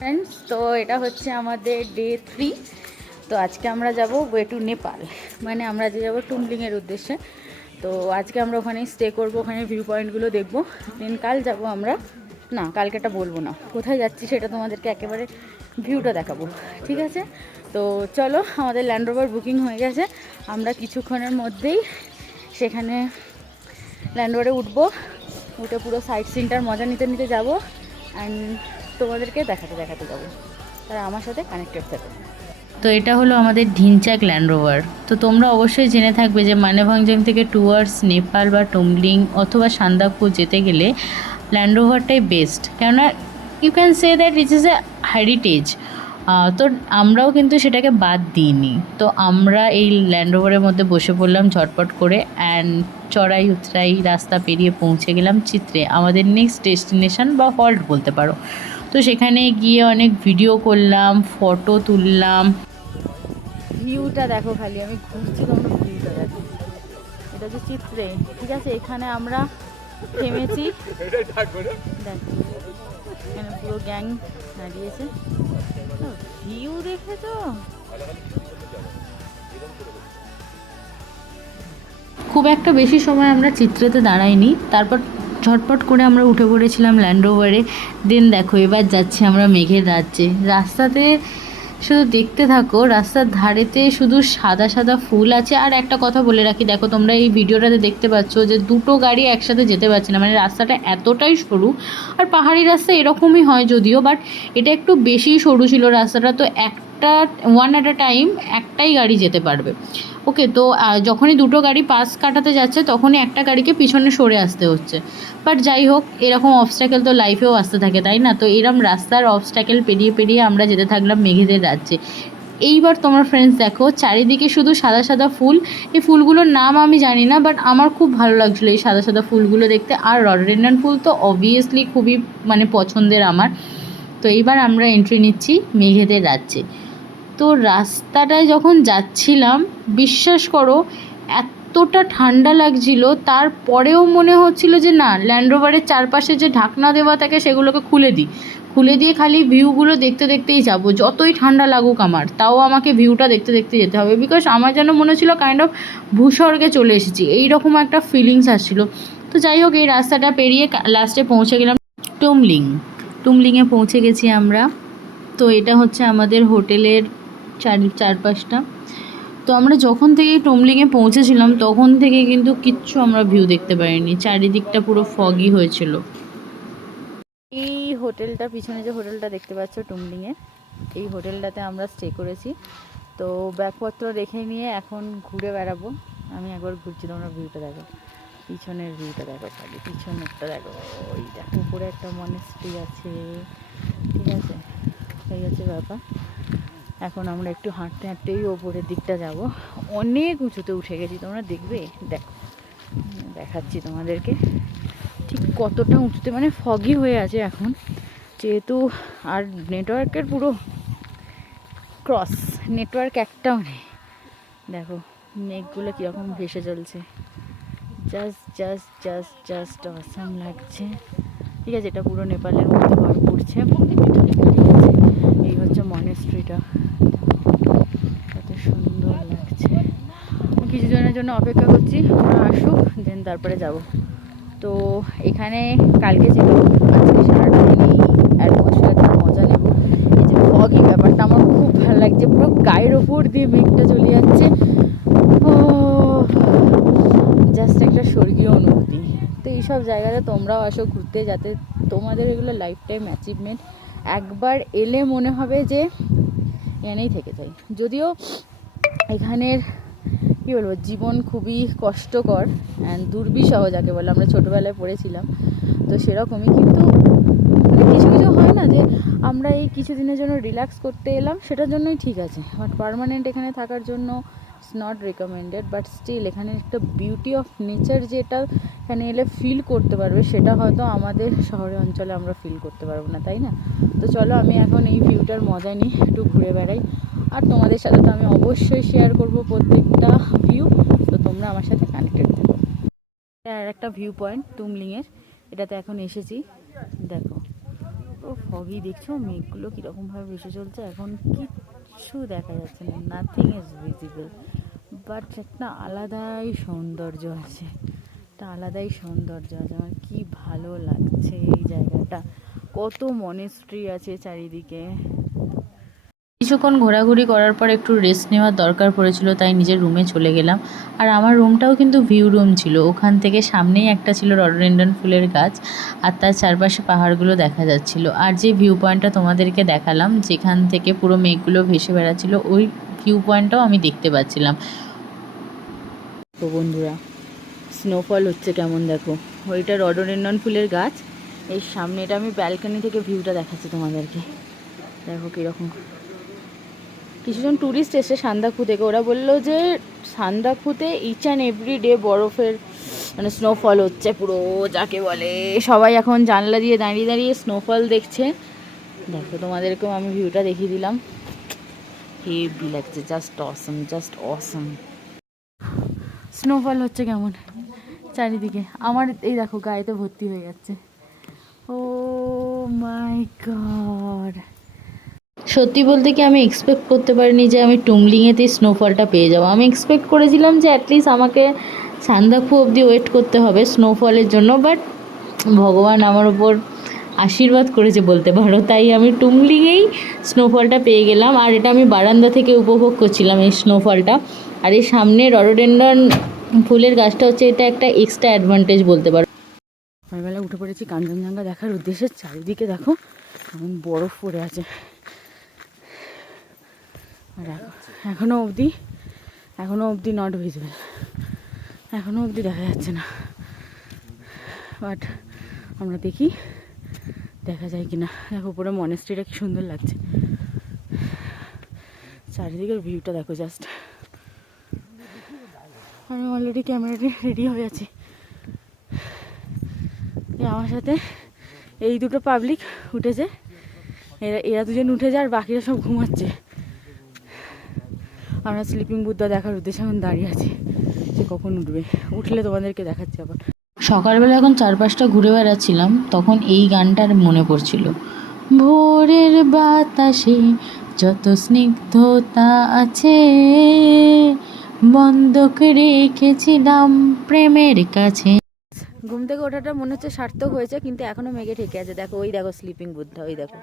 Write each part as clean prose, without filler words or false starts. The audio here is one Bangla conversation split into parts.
ফ্রেন্ডস, তো এটা হচ্ছে আমাদের ডে 3। তো আজকে আমরা যাব ওয়ে টু নেপাল, মানে আমরা যে যাবো টুমলিংয়ের উদ্দেশ্যে। তো আজকে আমরা ওখানে স্টে করব, ওখানে ভিউ পয়েন্টগুলো দেখবো। দেন কাল যাব আমরা, না কালকেটা বলবো না কোথায় যাচ্ছি, সেটা তোমাদেরকে একেবারে ভিউটা দেখাবো, ঠিক আছে? তো চলো, আমাদের ল্যান্ড রোভার বুকিং হয়ে গেছে। আমরা কিছুক্ষণের মধ্যেই সেখানে ল্যান্ড রোভারে উঠবো, উঠে পুরো সাইট সিনটার মজা নিতে নিতে যাবো অ্যান্ড তোমাদেরকে দেখাতে দেখাতে যাবো। তারা আমার সাথে কানেক্টেড থাকে। তো এটা হলো আমাদের ঢিনচাক ল্যান্ড রোভার। তো তোমরা অবশ্যই জেনে থাকবে যে মানেভঞ্জং থেকে টুয়ার্ডস নেপাল বা টুমলিং অথবা সান্দাকফু যেতে গেলে ল্যান্ড রোভারটাই বেস্ট, কেননা you can say that it is a heritage. তো আমরাও কিন্তু সেটাকে বাদ দিইনি। তো আমরা এই ল্যান্ড রোভারের মধ্যে বসে পড়লাম ঝটপট করে, অ্যান্ড চড়াই উতরাই রাস্তা পেরিয়ে পৌঁছে গেলাম চিত্রে, আমাদের নেক্সট ডেস্টিনেশন বা হল্ট বলতে পারো। তো সেখানে গিয়ে অনেক ভিডিও করলাম, ফটো তুললাম। ভিউটা দেখো, খালি আমি ঘুরছি, তোমরা ভিউটা দেখো। এটা হচ্ছে চিত্রে, ঠিক আছে? এখানে আমরা থেমেছি, দেখো এখানে পুরো গ্যাং দাঁড়িয়েছে। ভিউ দেখেছো? খুব একটা বেশি সময় আমরা চিত্রেতে দাঁড়াইনি, তারপর ঝটপট করে আমরা উঠে পড়েছিলাম ল্যান্ড রোভারে। দেন দেখো, এবার যাচ্ছি আমরা মেঘের রাজ্যে। রাস্তাতে শুধু দেখতে থাকো, রাস্তার ধারেতে শুধু সাদা সাদা ফুল আছে। আর একটা কথা বলে রাখি, দেখো তোমরা এই ভিডিওটাতে দেখতে পাচ্ছ যে দুটো গাড়ি একসাথে যেতে পারছে না, মানে রাস্তাটা এতটাই সরু। আর পাহাড়ি রাস্তা এরকমই হয় যদিও, বাট এটা একটু বেশি সরু ছিল রাস্তাটা। তো একটা ওয়ান অ্যাট আ টাইম একটাই গাড়ি যেতে পারবে। ওকে, তো যখনই দুটো গাড়ি পাস কাটাতে যাচ্ছে তখনই একটা গাড়িকে পিছনে সরে আসতে হচ্ছে। বাট যাই হোক, এরকম অবস্ট্যাকেল তো লাইফেও আসতে থাকে, তাই না? তো এরম রাস্তার অবস্ট্যাকেল পেরিয়ে পেরিয়ে আমরা যেতে থাকলাম মেঘেদের রাজ্যে। এইবার তোমার ফ্রেন্ডস দেখো, চারিদিকে শুধু সাদা সাদা ফুল। এই ফুলগুলোর নাম আমি জানি না, বাট আমার খুব ভালো লাগছিলো এই সাদা সাদা ফুলগুলো দেখতে। আর রডোডেনড্রন ফুল তো অবভিয়াসলি খুবই মানে পছন্দের আমার। তো এইবার আমরা এন্ট্রি নিচ্ছি মেঘেদের রাজ্যে। তো রাস্তাটায় যখন যাচ্ছিলাম, বিশ্বাস করো এতটা ঠান্ডা লাগছিল, তারপরেও মনে হচ্ছিল যে না, ল্যান্ড রোভারের চারপাশে যে ঢাকনা দেওয়া থাকে সেগুলোকে খুলে দিয়ে খালি ভিউগুলো দেখতে দেখতেই যাব, যতই ঠান্ডা লাগুক আমার, তাও আমাকে ভিউটা দেখতে দেখতে যেতে হবে। বিকজ আমার যেন মনে হচ্ছিলো কাইন্ড অফ ভূস্বর্গে চলে এসেছি, এইরকম একটা ফিলিংস আসছিলো। তো যাই হোক, এই রাস্তাটা পেরিয়ে লাস্টে পৌঁছে গেলাম টুমলিংয়ে পৌঁছে গেছি আমরা। তো এটা হচ্ছে আমাদের হোটেলের চারপাশটা। তো আমরা যখন থেকে টুমলিংয়ে পৌঁছেছিলাম তখন থেকে কিন্তু কিচ্ছু আমরা ভিউ দেখতে পারিনি, চারিদিকটা পুরো ফগি হয়েছিল। এই হোটেলটা, পিছনে যে হোটেলটা দেখতে পাচ্ছ টুমলিংয়ে, এই হোটেলটাতে আমরা স্টে করেছি। তো ব্যাগপত্র রেখে নিয়ে এখন ঘুরে বেড়াবো। আমি একবার ঘুরছি, তোমরা ভিউটা দেখো, পিছনের ভিউটা দেখো, খালি পিছনেরটা দেখো। ওই দেখো উপরে একটা মনেস্ট্রি আছে, ঠিক আছে? এই হচ্ছে ব্যাপার। এখন আমরা একটু হাঁটতে হাঁটতেই ওপরের দিকটা যাব। অনেক উঁচুতে উঠে গেছি, তোমরা দেখবে, দেখো দেখাচ্ছি তোমাদেরকে ঠিক কতটা উঁচুতে, মানে ফগি হয়ে আছে এখন যেহেতু। আর নেটওয়ার্কের পুরো ক্রস, নেটওয়ার্ক একটাও নেই। দেখো মেঘগুলো কীরকম ভেসে চলছে, just just just just awesome লাগছে, ঠিক আছে? এটা পুরো নেপালের মধ্যে ভর পড়ছে, ঠিক আছে? এই হচ্ছে মনেস্ট্রিটা, কত সুন্দর লাগছে। কিছুজনের জন্য অপেক্ষা করছি, ওরা আসুক, দেন তারপরে যাব। তো এখানে কালকে ছিল, আজকে সারাটা দিন এই অ্যাটমসফিয়ারটার মজা নেব। এই যে ফগি ব্যাপারটা আমার খুব ভালো লাগছে, পুরো গায়ের ওপর দিয়ে মেঘটা চলে যাচ্ছে। ও জাস্ট একটা স্বর্গীয় অনুভূতি। তো এইসব জায়গাতে তোমরাও আসো ঘুরতে, যাতে তোমাদের এগুলো লাইফ টাইম অ্যাচিভমেন্ট। একবার এলে মনে হবে যে এখানেই থেকে যাই। যদিও এখানের কী বলবো, জীবন খুবই কষ্টকর অ্যান্ড দুর্বিষহ, যাকে বলে আমরা ছোটোবেলায় পড়েছিলাম, তো সেরকমই। কিন্তু কিছু কিছু হয় না যে আমরা এই কিছু দিনের জন্য রিল্যাক্স করতে এলাম, সেটার জন্যই ঠিক আছে। বাট পার্মানেন্ট এখানে থাকার জন্য it's not recommended. But still এখানে একটা বিউটি অফ নেচার যেটা এখানে এলে ফিল করতে পারবে, সেটা হয়তো আমাদের শহরে অঞ্চলে আমরা ফিল করতে পারবো না, তাই না? তো চলো, আমি এখন এই ভিউটার মজা নিই, একটু ঘুরে বেড়াই। আর তোমাদের সাথে তো আমি অবশ্যই শেয়ার করব প্রত্যেকটা ভিউ, তো তোমরা আমার সাথে কানেক্টেড থাকো। আর একটা ভিউ পয়েন্ট টুমলিংয়ের, এটাতে এখন এসেছি, দেখো পুরো ফগি, দেখছো মেঘগুলো কীরকমভাবে ভেসে চলছে, এখন কিচ্ছু দেখা যাচ্ছে না, নাথিং ইজ ভিজিবল, বাট একটা আলাদাই সৌন্দর্য আছে, একটা আলাদাই সৌন্দর্য আছে। আমার কি ভালো লাগছে এই জায়গাটা, কত মনেস্ট্রি আছে চারিদিকে। কিছুক্ষণ ঘোরাঘুরি করার পর একটু রেস্ট নেওয়ার দরকার পড়েছিল, তাই নিজের রুমে চলে গেলাম। আর আমার রুমটাও কিন্তু ভিউ রুম ছিল, ওখান থেকে সামনেই একটা ছিল রডোডেনড্রন ফুলের গাছ, আর তার চারপাশে পাহাড়গুলো দেখা যাচ্ছিল। আর যে ভিউ পয়েন্টটা তোমাদেরকে দেখালাম, যেখান থেকে পুরো মেঘগুলো ভেসে বেড়াচ্ছিল, ওই ভিউ পয়েন্টটাও আমি দেখতে পাচ্ছিলাম। তো বন্ধুরা, স্নোফল হচ্ছে কেমন দেখো, ওইটা রডোডেনড্রন ফুলের গাছ, এই সামনে, এটা আমি ব্যালকনি থেকে ভিউটা দেখাচ্ছি তোমাদেরকে, দেখো কীরকম। কিছুজন ট্যুরিস্ট এসে সান্দাকফু থেকে, ওরা বললো যে সান্দাকফুতে ইচ অ্যান্ড এভরি ডে বরফের মানে স্নোফল হচ্ছে পুরো, যাকে বলে সবাই এখন জানলা দিয়ে দাঁড়িয়ে দাঁড়িয়ে স্নোফল দেখছে। দেখো তোমাদেরকেও আমি ভিউটা দেখিয়ে দিলাম, হেভি লাগছে, জাস্ট অসম, জাস্ট অসম। স্নোফল হচ্ছে কেমন চারিদিকে, আমার এই দেখো গায়েতে ভর্তি হয়ে যাচ্ছে। ও মাই গড, সত্যি বলতে কি আমি এক্সপেক্ট করতে পারিনি যে আমি টুমলিংয়েতে স্নোফলটা পেয়ে যাবো। আমি এক্সপেক্ট করেছিলাম যে অ্যাটলিস্ট আমাকে সান্দাকফু অবধি ওয়েট করতে হবে স্নোফলের জন্য, বাট ভগবান আমার ওপর আশীর্বাদ করেছে বলতে পারো, তাই আমি টুমলিংয়েই স্নোফলটা পেয়ে গেলাম। আর এটা আমি বারান্দা থেকে উপভোগ করছিলাম এই স্নোফলটা। আর এই সামনে রডোডেনড্রন ফুলের গাছটা হচ্ছে, এটা একটা এক্সট্রা অ্যাডভান্টেজ বলতে পারো। সকালবেলা উঠে পড়েছি কাঞ্চনজঙ্ঘা দেখার উদ্দেশ্যে, চারিদিকে দেখো এমন বরফ পড়ে আছে, আর এখনও অবধি নট ভিজিবল, এখনও অবধি দেখা যাচ্ছে না, বাট আমরা দেখি দেখা যায় কি না। দেখো উপরে মনেস্ট্রিটা কি সুন্দর লাগছে, চারিদিকের ভিউটা দেখো জাস্ট। আমি অলরেডি ক্যামেরাটি রেডি হয়ে আছি, আমার সাথে এই দুটো পাবলিক উঠেছে, এরা দুজন উঠে যায় আর বাকিরা সব ঘুমাচ্ছে। আমরা স্লিপিং বুদ্ধা দেখার উদ্দেশ্যে এখন দাঁড়িয়ে আছি, যে কখন উঠবে, উঠলে তোমাদেরকে দেখাচ্ছি আবার। সকালবেলা যখন চারপাশটা ঘুরে বেড়াচ্ছিলাম, তখন এই গানটার মনে পড়ছিল। ভোরের বাতাসে যত স্নিগ্ধতা আছে, বন্ধক রেখেছিলাম প্রেমের কাছে। ঘুম থেকে ওঠাটা মনে হচ্ছে সার্থক হয়েছে, কিন্তু এখনো মেঘে ঠেকে আছে। দেখো ওই দেখো স্লিপিং বুদ্ধা, ওই দেখো,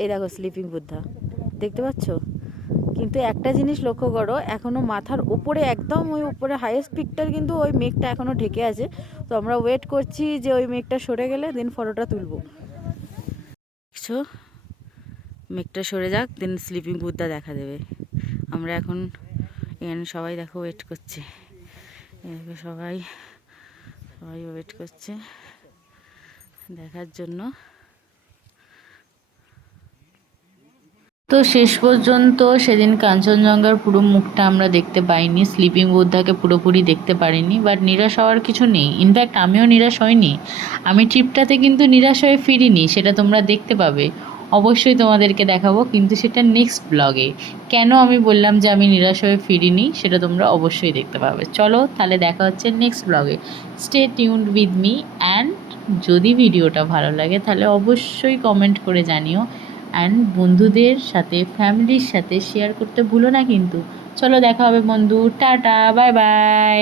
এই দেখো স্লিপিং বুদ্ধা, দেখতে পাচ্ছ? কিন্তু একটা জিনিস লক্ষ্য করো, এখনো মাথার উপরে, একদম ওই উপরে হাইয়েস্ট পিকটার কিন্তু ওই মেঘটা এখনো ঢেকে আছে। তো আমরা ওয়েট করছি যে ওই মেঘটা সরে গেলে দেন ফটোটা তুলবো। দেখছো, মেঘটা সরে যাক, দেন স্লিপিং বুদ্ধা দেখা দেবে। আমরা এখন এখানে সবাই দেখো ওয়েট করছে, সবাই ওয়েট করছে দেখার জন্য। তো শেষ পর্যন্ত সেদিন কাঞ্চনজঙ্ঘার পুরো মুখটা আমরা দেখতে পাইনি, স্লিপিং বুদ্ধাকে পুরোপুরি দেখতে পারিনি, বাট নিরাশ হওয়ার কিছু নেই। ইনফ্যাক্ট আমিও নিরাশ হইনি, আমি ট্রিপটাতে কিন্তু নিরাশ হয়ে ফিরিনি, সেটা তোমরা দেখতে পাবে, অবশ্যই তোমাদেরকে দেখাবো, কিন্তু সেটা নেক্সট ব্লগে। কেন আমি বললাম যে আমি নিরাশ হয়ে ফিরিনি, সেটা তোমরা অবশ্যই দেখতে পাবে। চলো তাহলে দেখা হচ্ছে নেক্সট ব্লগে, stay tuned with me. And যদি ভিডিওটা ভালো লাগে তাহলে অবশ্যই কমেন্ট করে জানিও, অ্যান্ড বন্ধুদের সাথে, ফ্যামিলির সাথে শেয়ার করতে ভুলো না কিন্তু। চলো দেখা হবে বন্ধু, টাটা, বাই বাই।